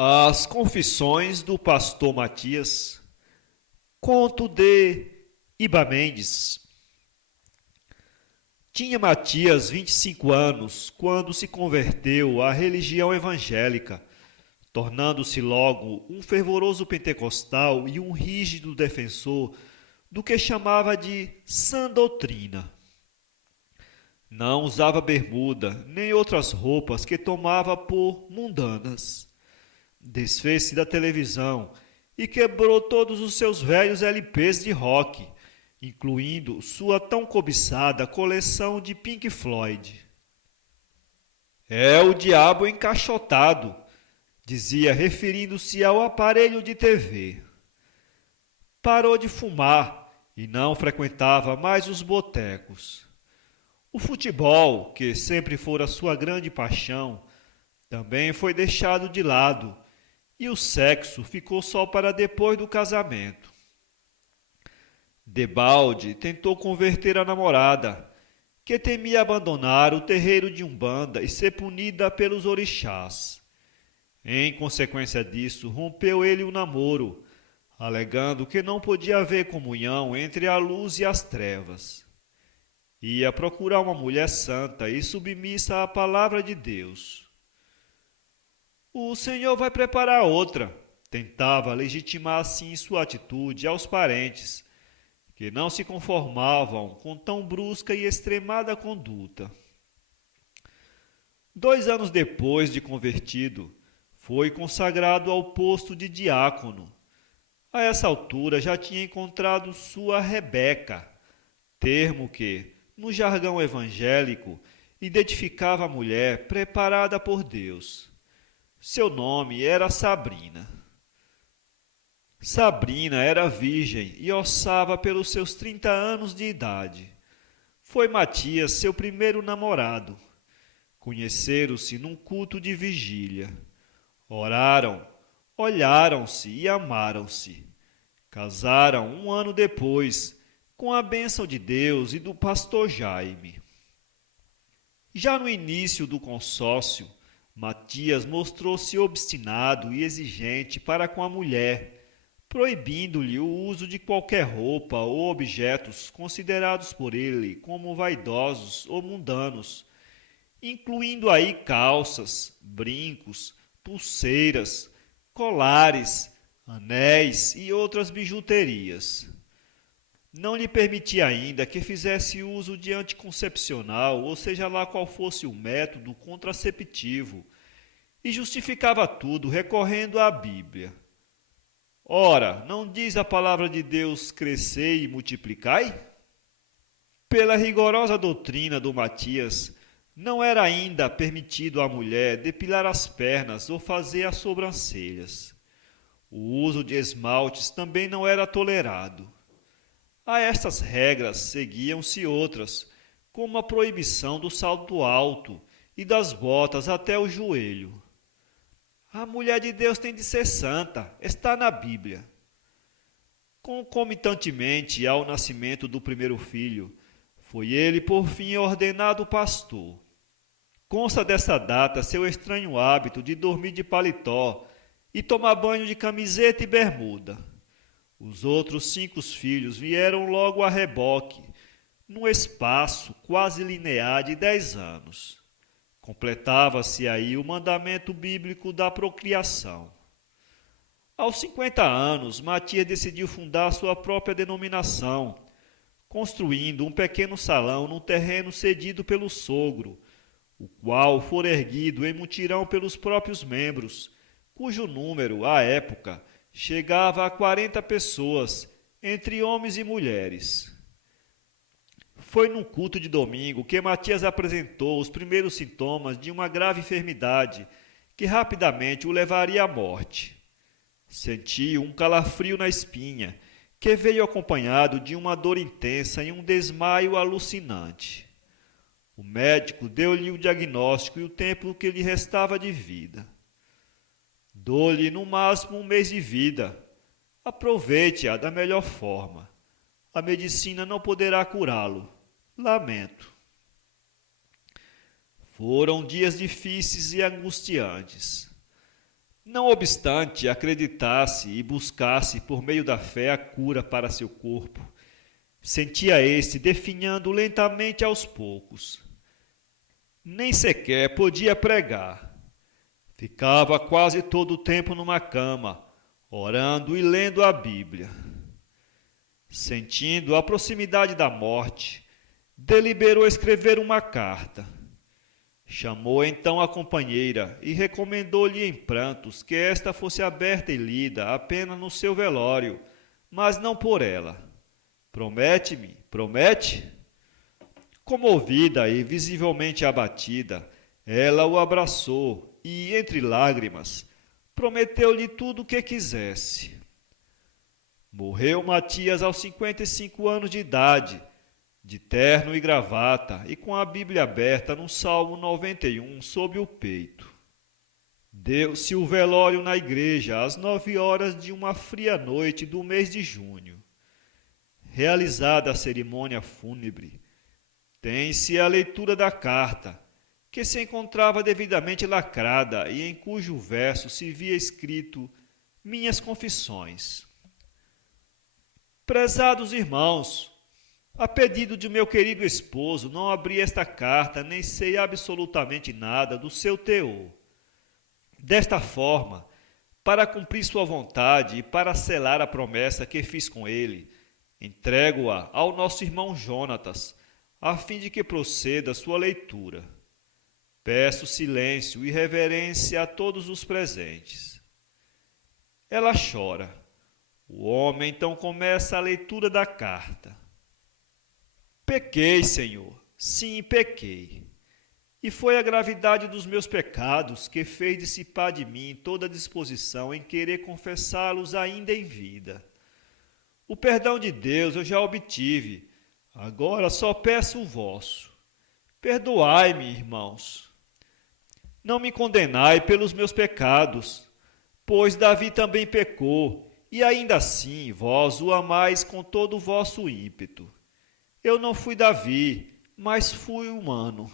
As Confissões do Pastor Matias, conto de Iba Mendes. Tinha Matias 25 anos quando se converteu à religião evangélica, tornando-se logo um fervoroso pentecostal e um rígido defensor do que chamava de sã doutrina. Não usava bermuda nem outras roupas que tomava por mundanas. Desfez-se da televisão e quebrou todos os seus velhos LPs de rock, incluindo sua tão cobiçada coleção de Pink Floyd. É o diabo encaixotado, dizia referindo-se ao aparelho de TV. Parou de fumar e não frequentava mais os botecos. O futebol, que sempre fora sua grande paixão, também foi deixado de lado e o sexo ficou só para depois do casamento. Debalde tentou converter a namorada, que temia abandonar o terreiro de Umbanda e ser punida pelos orixás. Em consequência disso, rompeu ele o namoro, alegando que não podia haver comunhão entre a luz e as trevas. Ia procurar uma mulher santa e submissa à palavra de Deus. O Senhor vai preparar outra, tentava legitimar assim sua atitude aos parentes, que não se conformavam com tão brusca e extremada conduta. 2 anos depois de convertido, foi consagrado ao posto de diácono. A essa altura já tinha encontrado sua Rebeca, termo que, no jargão evangélico, identificava a mulher preparada por Deus. Seu nome era Sabrina. Sabrina era virgem e ossava pelos seus 30 anos de idade. Foi Matias seu primeiro namorado. Conheceram-se num culto de vigília. Oraram, olharam-se e amaram-se. Casaram 1 ano depois, com a bênção de Deus e do pastor Jaime. Já no início do consórcio, Matias mostrou-se obstinado e exigente para com a mulher, proibindo-lhe o uso de qualquer roupa ou objetos considerados por ele como vaidosos ou mundanos, incluindo aí calças, brincos, pulseiras, colares, anéis e outras bijuterias. Não lhe permitia ainda que fizesse uso de anticoncepcional, ou seja lá qual fosse o método contraceptivo, e justificava tudo recorrendo à Bíblia. Ora, não diz a palavra de Deus: crescei e multiplicai? Pela rigorosa doutrina do Matias, não era ainda permitido à mulher depilar as pernas ou fazer as sobrancelhas. O uso de esmaltes também não era tolerado. A estas regras seguiam-se outras, como a proibição do salto alto e das botas até o joelho. A mulher de Deus tem de ser santa, está na Bíblia. Concomitantemente ao nascimento do primeiro filho, foi ele por fim ordenado pastor. Consta dessa data seu estranho hábito de dormir de paletó e tomar banho de camiseta e bermuda. Os outros 5 filhos vieram logo a reboque, num espaço quase linear de 10 anos. Completava-se aí o mandamento bíblico da procriação. Aos 50 anos, Matias decidiu fundar sua própria denominação, construindo um pequeno salão num terreno cedido pelo sogro, o qual fora erguido em mutirão pelos próprios membros, cujo número, à época, chegava a 40 pessoas, entre homens e mulheres. Foi num culto de domingo que Matias apresentou os primeiros sintomas de uma grave enfermidade que rapidamente o levaria à morte. Sentiu um calafrio na espinha, que veio acompanhado de uma dor intensa e um desmaio alucinante. O médico deu-lhe o diagnóstico e o tempo que lhe restava de vida. Dou-lhe no máximo 1 mês de vida. Aproveite-a da melhor forma. A medicina não poderá curá-lo. Lamento. Foram dias difíceis e angustiantes. Não obstante acreditasse e buscasse por meio da fé a cura para seu corpo, sentia este definhando lentamente aos poucos. Nem sequer podia pregar. Ficava quase todo o tempo numa cama, orando e lendo a Bíblia. Sentindo a proximidade da morte, deliberou escrever uma carta. Chamou então a companheira e recomendou-lhe em prantos que esta fosse aberta e lida apenas no seu velório, mas não por ela. Promete-me, promete? Comovida e visivelmente abatida, ela o abraçou e, entre lágrimas, prometeu-lhe tudo o que quisesse. Morreu Matias aos 55 anos de idade, de terno e gravata e com a Bíblia aberta no Salmo 91 sob o peito. Deu-se o velório na igreja às 9 horas de uma fria noite do mês de junho. Realizada a cerimônia fúnebre, tem-se a leitura da carta, que se encontrava devidamente lacrada e em cujo verso se via escrito Minhas Confissões. Prezados irmãos, a pedido de meu querido esposo, não abri esta carta, nem sei absolutamente nada do seu teor. Desta forma, para cumprir sua vontade e para selar a promessa que fiz com ele, entrego-a ao nosso irmão Jonatas, a fim de que proceda sua leitura. Peço silêncio e reverência a todos os presentes. Ela chora. O homem então começa a leitura da carta. Pequei, Senhor, sim, pequei. E foi a gravidade dos meus pecados que fez dissipar de mim toda a disposição em querer confessá-los ainda em vida. O perdão de Deus eu já obtive, agora só peço o vosso. Perdoai-me, irmãos. Não me condenai pelos meus pecados, pois Davi também pecou, e ainda assim vós o amais com todo o vosso ímpeto. Eu não fui Davi, mas fui humano.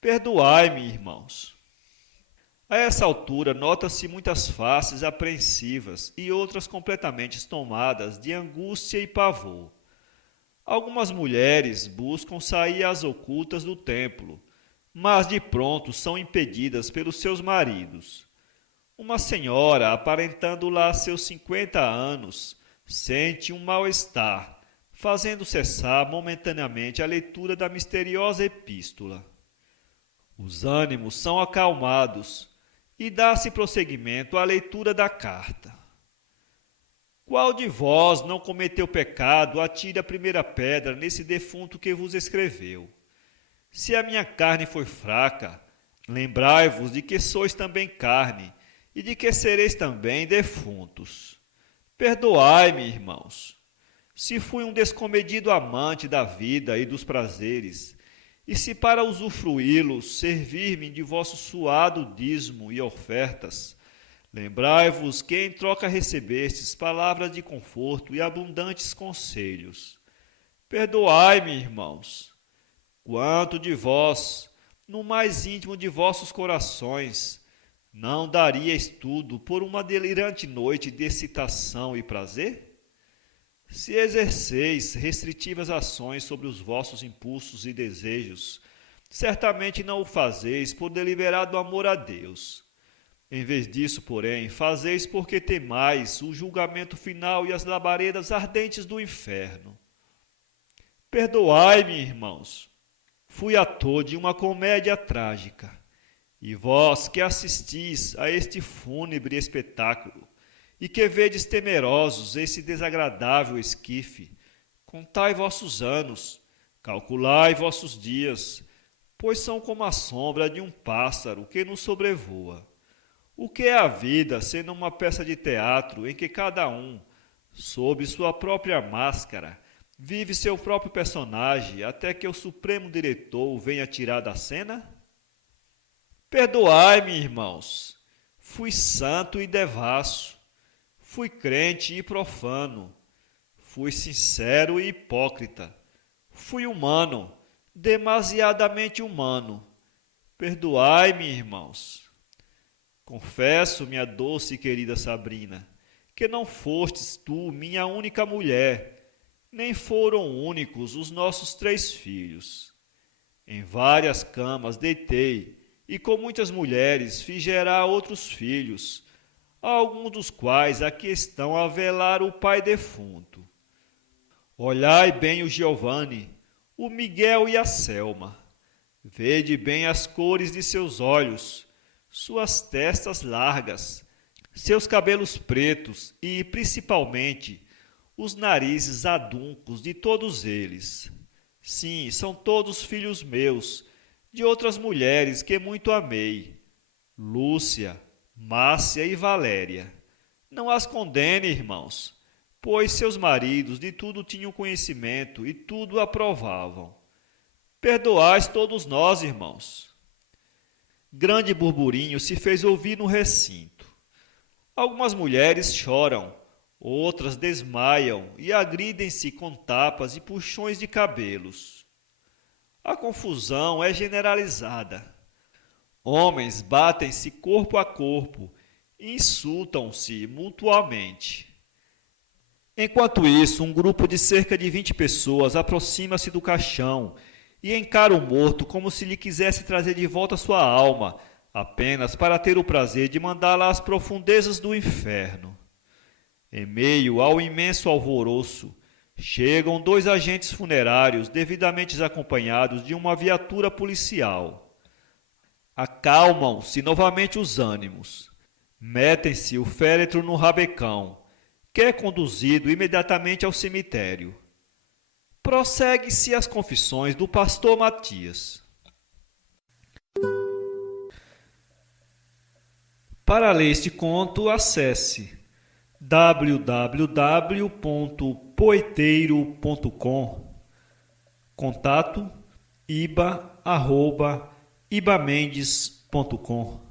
Perdoai-me, irmãos. A essa altura, nota-se muitas faces apreensivas e outras completamente tomadas de angústia e pavor. Algumas mulheres buscam sair às ocultas do templo, mas de pronto são impedidas pelos seus maridos. Uma senhora, aparentando lá seus 50 anos, sente um mal-estar, fazendo cessar momentaneamente a leitura da misteriosa epístola. Os ânimos são acalmados e dá-se prosseguimento à leitura da carta. Qual de vós não cometeu pecado, atire a primeira pedra nesse defunto que vos escreveu. Se a minha carne foi fraca, lembrai-vos de que sois também carne e de que sereis também defuntos. Perdoai-me, irmãos. Se fui um descomedido amante da vida e dos prazeres, e se para usufruí-los servir-me de vosso suado dízimo e ofertas, lembrai-vos que em troca recebestes palavras de conforto e abundantes conselhos. Perdoai-me, irmãos. Quanto de vós, no mais íntimo de vossos corações, não daríeis tudo por uma delirante noite de excitação e prazer? Se exerceis restritivas ações sobre os vossos impulsos e desejos, certamente não o fazeis por deliberado amor a Deus. Em vez disso, porém, fazeis porque temais o julgamento final e as labaredas ardentes do inferno. Perdoai-me, irmãos. Fui ator de uma comédia trágica, e vós que assistis a este fúnebre espetáculo, e que vedes temerosos esse desagradável esquife, contai vossos anos, calculai vossos dias, pois são como a sombra de um pássaro que nos sobrevoa. O que é a vida, sendo uma peça de teatro em que cada um, sob sua própria máscara, vive seu próprio personagem até que o supremo diretor o venha tirar da cena? Perdoai-me, irmãos. Fui santo e devasso. Fui crente e profano. Fui sincero e hipócrita. Fui humano, demasiadamente humano. Perdoai-me, irmãos. Confesso, minha doce e querida Sabrina, que não fostes tu minha única mulher, nem foram únicos os nossos 3 filhos. Em várias camas deitei, e com muitas mulheres fiz gerar outros filhos, alguns dos quais aqui estão a velar o pai defunto. Olhai bem o Giovanni, o Miguel e a Selma. Vede bem as cores de seus olhos, suas testas largas, seus cabelos pretos e, principalmente, os narizes aduncos de todos eles. Sim, são todos filhos meus, de outras mulheres que muito amei. Lúcia, Márcia e Valéria. Não as condene, irmãos, pois seus maridos de tudo tinham conhecimento e tudo aprovavam. Perdoais todos nós, irmãos. Grande burburinho se fez ouvir no recinto. Algumas mulheres choram, outras desmaiam e agridem-se com tapas e puxões de cabelos. A confusão é generalizada. Homens batem-se corpo a corpo e insultam-se mutuamente. Enquanto isso, um grupo de cerca de 20 pessoas aproxima-se do caixão e encara o morto como se lhe quisesse trazer de volta sua alma, apenas para ter o prazer de mandá-la às profundezas do inferno. Em meio ao imenso alvoroço, chegam 2 agentes funerários devidamente acompanhados de uma viatura policial. Acalmam-se novamente os ânimos. Metem-se o féretro no rabecão, que é conduzido imediatamente ao cemitério. Prossegue-se as confissões do pastor Matias. Para ler este conto, acesse www.poeteiro.com. Contato iba@ibamendes.com.